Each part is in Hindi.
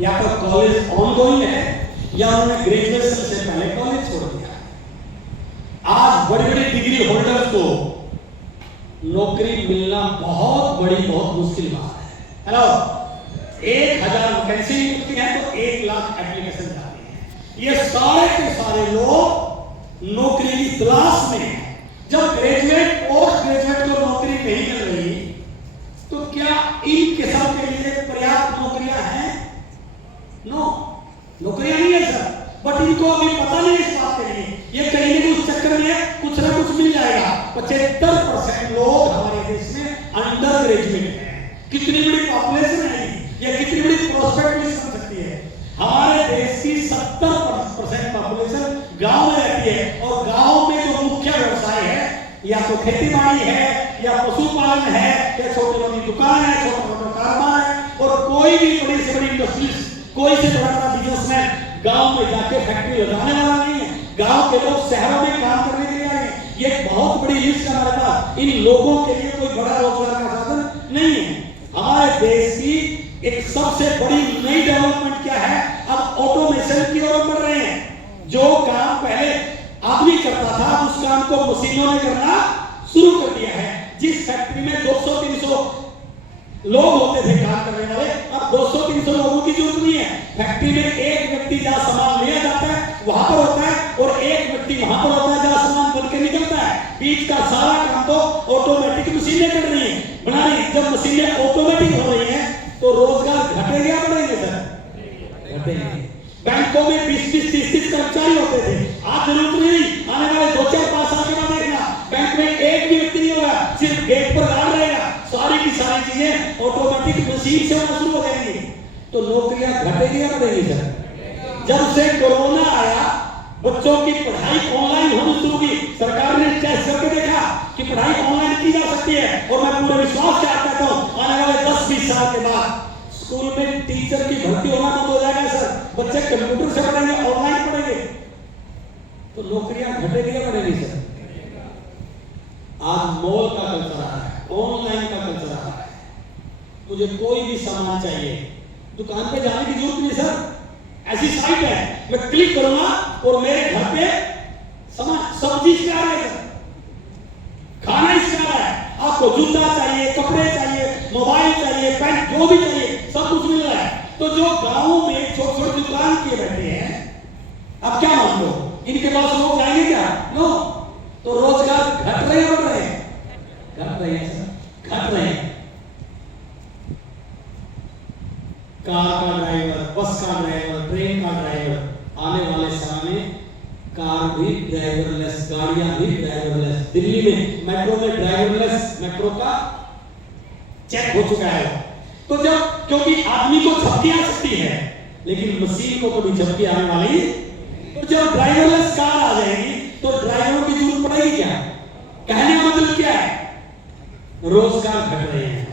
या तो कॉलेज ऑनगोइंग है या उन्होंने ग्रेजुएशन से पहले कॉलेज छोड़ दिया। आज बड़ी बड़ी डिग्री होल्डर्स को नौकरी मिलना बहुत मुश्किल बात है। हेलो, 1000 वैकेंसी निकलती है तो 1 लाख एप्लीकेशन जाती है। ये सारे के सारे लोग नौकरी की तलाश में हैं। जब ग्रेजुएट पोस्ट ग्रेजुएट को नौकरी नहीं मिल रही तो क्या इन किस्म के लिए पर्याप्त नौकरियां हैं? नो, नौकरियां नहीं है सर, बट इनको अभी पता नहीं इस बात के लिए। ये कहीं उस चक्कर में कुछ ना कुछ मिल जाएगा। 75% लोग हमारे देश में अंडर ग्रेजुएट हैं। कितनी बड़ी पॉपुलेशन है ये, कितनी बड़ी प्रोस्पेक्ट लिस्ट बन सकती है। हमारे देश की 70% पॉपुलेशन गांव में रहती है और गांव में जो मुख्य व्यवसाय है या तो खेती बाड़ी है या पशुपालन है या छोटी मोटी दुकान है, छोटा मोटा कारोबार है, और कोई भी बड़ी से बड़ी इंडस्ट्री, कोई से बड़ा बिजनेसमैन गांव में जाके फैक्ट्री लगाने वाला नहीं है। गांव के लोग शहरों में काम करने के लिए आए हैं। ये एक बहुत बड़ी लिस्ट है हमारे पास। इन लोगों के लिए कोई बड़ा रोजगार का साधन नहीं है। हमारे देश की एक सबसे बड़ी नई डेवलपमेंट क्या है? अब ऑटोमेशन की ओर बढ़ रहे हैं। जो काम पहले आदमी करता था उस काम को मशीनों ने करना शुरू कर दिया है। जिस फैक्ट्री में 200-300 लोग होते थे काम करने वाले, अब 200-300 लोगों की जरूरत नहीं है। फैक्ट्री में एक व्यक्ति जहां सामान लिया जाता है वहां पर होता है और एक व्यक्ति वहां पर होता है जहां सामान बन के निकलता है। बीच का सारा काम तो ऑटोमेटिक मशीनें कर रही हैं, बना रही। जब मशीनें ऑटोमेटिक हो रही हैं तो रोजगार घटेगा या बढ़ेगा सर? घटेगा। बैंकों में 20-30 कर्मचारी होते थे, आज जरूरत नहीं। आने वाले 2-4-5 साल के बाद देखना बैंक में एक भी व्यक्ति नहीं होगा, सिर्फ गेट पर गार्ड रहेगा। सारी की सारी चीजें ऑटोमेटिक मशीन से होना शुरू हो जाएंगी। तो नौकरियां घटेगी या बढ़ेगी सर? जब से कोरोना आया बच्चों की पढ़ाई ऑनलाइन होनी शुरू की। सरकार ने टेस्ट करके देखा कि पढ़ाई ऑनलाइन की जा सकती है, और मैं पूरे विश्वास के साथ कहता हूं आने वाले 10-20 साल के बाद स्कूल में टीचर की भर्ती होना बंद हो जाएगा सर। बच्चे कंप्यूटर से पढ़ेंगे, ऑनलाइन पढ़ेंगे। तो नौकरियां घटेगी या बढ़ेगी सर? आज मॉल का कल्चर आ रहा है, ऑनलाइन का कल्चर आ रहा है। मुझे कोई भी सामान चाहिए, दुकान पे जाने की जरूरत नहीं सर। ऐसी साइट है, मैं क्लिक करूंगा और मेरे घर पे सामान सब चीज क्या है सर? खाना इसका है। आपको जूता चाहिए, कपड़े चाहिए, मोबाइल चाहिए, पैंट, जो भी चाहिए सब कुछ मिल रहा है। तो जो गांवों में छोटे-छोटे दुकान किए बैठे हैं, अब क्या मान लो इनके पास लोग जाएंगे क्या? नो। तो रोजगार घट रहे हैं, बढ़ रहे हैं? घट रहे हैं सर, घट रहे हैं। कार का ड्राइवर, बस का ड्राइवर, ट्रेन का ड्राइवर, आने वाले समय में कार भी ड्राइवरलेस, गाड़ियां भी ड्राइवरलेस। दिल्ली में मेट्रो में ड्राइवरलेस मेट्रो का चेक हो चुका है। तो जब, क्योंकि आदमी को झपकी आ सकती है लेकिन मशीन को कभी झपकी आने वाली, तो जब ड्राइवरलेस कार आ जाएगी तो ड्राइवरों की जरूरत पड़ेगी क्या? कहने का मतलब क्या है? रोजगार घट रहे हैं।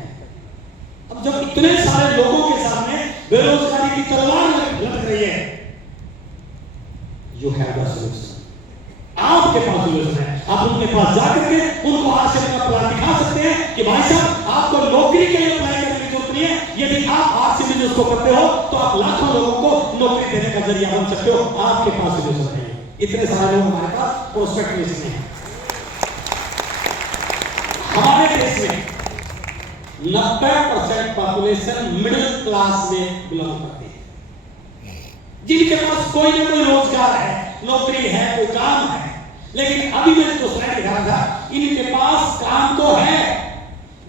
अब जब इतने सारे लोगों के सामने बेरोजगारी की तलवार लटक रही है, यू हैव द सॉल्यूशन। आपके पास सॉल्यूशन है। आप उनके पास जाकर के उनको आश्चर्य का प्लान दिखा सकते हैं कि भाई साहब आपको नौकरी के लिए अप्लाई करने की जरूरत नहीं है। यदि आप आज से बिजनेस को करते हो तो आप लाखों लोगों को नौकरी देने का जरिया बन सकते हो। आपके पास सॉल्यूशन है। इतने सारे लोग हमारे पास प्रोस्पेक्ट लिस्ट में हैं। हमारे देश में 90% पॉपुलेशन मिडिल क्लास में बिलोंग करती है, जिनके पास कोई ना कोई रोजगार है, नौकरी है, कोई काम है। लेकिन अभी मैं जो स्लाइड दिखा रहा था, इनके पास काम तो है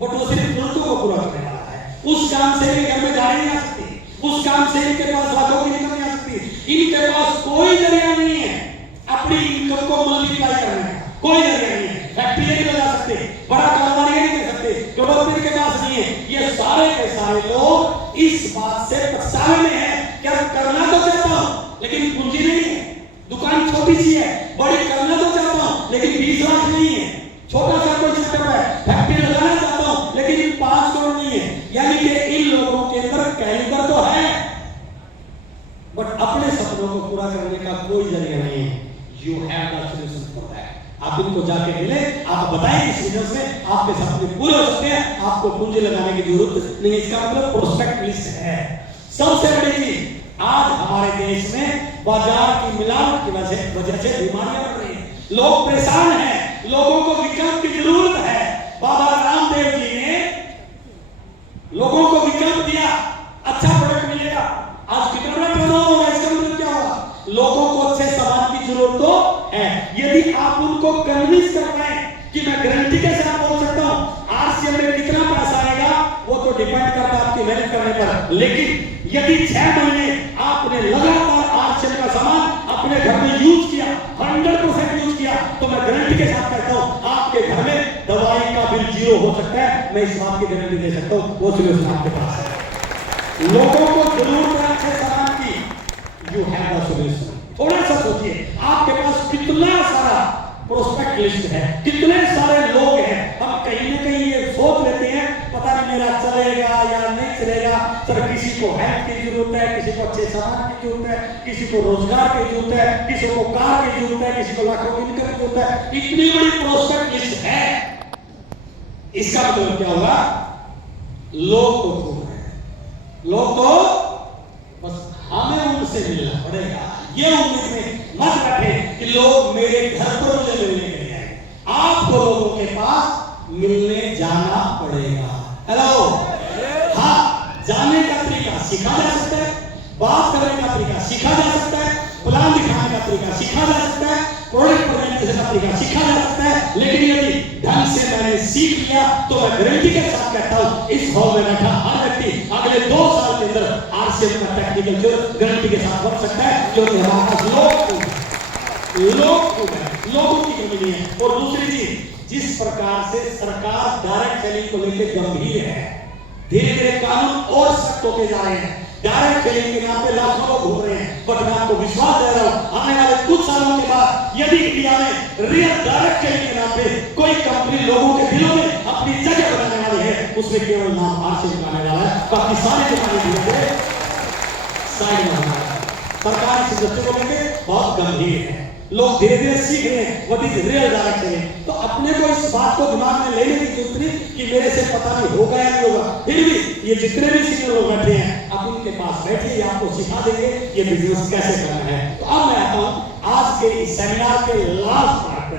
बट वो सिर्फ जरूरतों को पूरा करने वाला है। उस काम से घर में गाड़ी नहीं आ सकती, उस काम से इनके पास लाखों की इनकम नहीं आ सकती। इनके पास कोई जरिया नहीं है अपनी इनकम को मल्टीप्लाई करने का, कोई जरिया नहीं है। फैक्ट्री नहीं लगा सकते, बड़ा कारोबार नहीं कर सकते, क्योंकि इनके पास नहीं है। ये सारे के सारे लोग इस बात से पछतावे में हैं कि करना तो चाहता हूं लेकिन पूंजी नहीं है। दुकान छोटी सी है, बड़ी करना तो चाहता हूं लेकिन 20 लाख नहीं है। छोटा सा कोई सिस्टम है, फैक्ट्री लगाना चाहता हूं लेकिन 5 करोड़ नहीं है। यानी कि इन लोगों के अंदर कैलिबर तो है बट अपने सपनों को पूरा करने का कोई जरिया नहीं है। You have the solution for that. आप इनको जाके मिले, आप बताएं इस बिजनेस में आपके सपने पूरे हो सकते हैं, आपको पूंजी लगाने की जरूरत नहीं है। इसका मतलब प्रोस्पेक्ट लिस्ट है। सबसे बड़ी चीज आज हमारे देश में बाजार की मिलावट की वजह से बीमारियां बढ़ रही हैं, लोग परेशान हैं, लोगों को विकल्प की जरूरत है। बाबा रामदेव जी ने लोगों को विकल्प दिया, अच्छा प्रोडक्ट मिलेगा। आज कितना बड़ा टर्नओवर होगा, इसका मतलब क्या होगा? लोगों को अच्छे सामान की जरूरत तो है। यदि आप उनको कन्विंस कर पाए कि मैं गारंटी के साथ बोल सकता हूं आरसीएम में कितना पैसा आएगा, वो तो डिपेंड करता है आपकी मेहनत करने पर। लेकिन यदि 6 महीने आपने लगातार आरसीएम का सामान अपने घर में यूज किया, 100% यूज किया, तो मैं गारंटी के साथ कहता हूं आपके घर में दवाई का बिल 0 हो सकता है। मैं इस बात की गारंटी दे सकता हूं, वो सोल्यूशन आपके पास है। लोगों को जरूरत है अच्छे सामान की, यू हैव द सोल्यूशन। थोड़ा सा सोचिए, आपके पास कितना सारा प्रोस्पेक्ट लिस्ट है, कितने सारे लोग हैं। हम कहीं ना कहीं ये सोच लेते हैं पता नहीं मेरा चलेगा या नहीं चलेगा। सर किसी को हेल्थ की जरूरत है, किसी को अच्छे सामान की जरूरत है, किसी को रोजगार की जरूरत है, किसी को कार की जरूरत है, किसी को लाखों इनकम की जरूरत है। इतनी बड़ी प्रोस्पेक्ट लिस्ट है, इसका मतलब क्या होगा? लोग तो खूब है, लोग तो बस हमें उनसे मिलना पड़ेगा। ये उम्मीद में मत रखे कि लोग मेरे घर पर मुझे मिलने के लिए आए, आपको लोगों के पास मिलने जाना पड़ेगा। हेलो, हाँ, जाने का तरीका सीखा जा सकता है, बात करने का तरीका सीखा जा सकता है, प्लान दिखाने का तरीका सीखा जा सकता है, प्रोडक्ट प्रेजेंटेशन का तरीका सीखा जा सकता है। लेकिन यदि ढंग से मैंने सीख लिया तो मैं गारंटी के साथ कहता हूं इस हॉल में बैठा हर व्यक्ति अगले 2 साल के अंदर आरसीएम का टेक्निकल जो गारंटी के साथ बन सकता है, क्योंकि हमारे पास लोगों की कमी नहीं है। और दूसरी चीज, जिस प्रकार से सरकार डायरेक्ट सेलिंग को लेकर गंभीर है, धीरे धीरे कानून और सख्त होते जा रहे हैं। डायरेक्ट सेलिंग के नाम पे लाखों लोग घूम रहे हैं, बट मैं आपको विश्वास दे रहा हूं आने वाले कुछ सालों के बाद यदि इंडिया में रियल डायरेक्ट सेलिंग के नाम पे कोई कंपनी लोगों के दिलों में अपनी जगह बनाने वाली है, उसमें केवल नाम आरसीएम का आने वाला है। बाकी सारी दुकानें धीरे साइड में होना है। सरकार इस इंडस्ट्री को लेकर बहुत गंभीर है, लोग धीरे धीरे सीख रहे हैं what is real direct selling. तो अपने को इस बात को दिमाग में लेने की जरूरत नहीं कि मेरे से पता नहीं होगा या नहीं होगा। फिर भी ये जितने भी सीनियर लोग बैठे हैं, आप उनके पास बैठिए, आपको सिखा देंगे ये बिजनेस कैसे करना है। तो अब मैं आता हूं आज के इस सेमिनार के लास्ट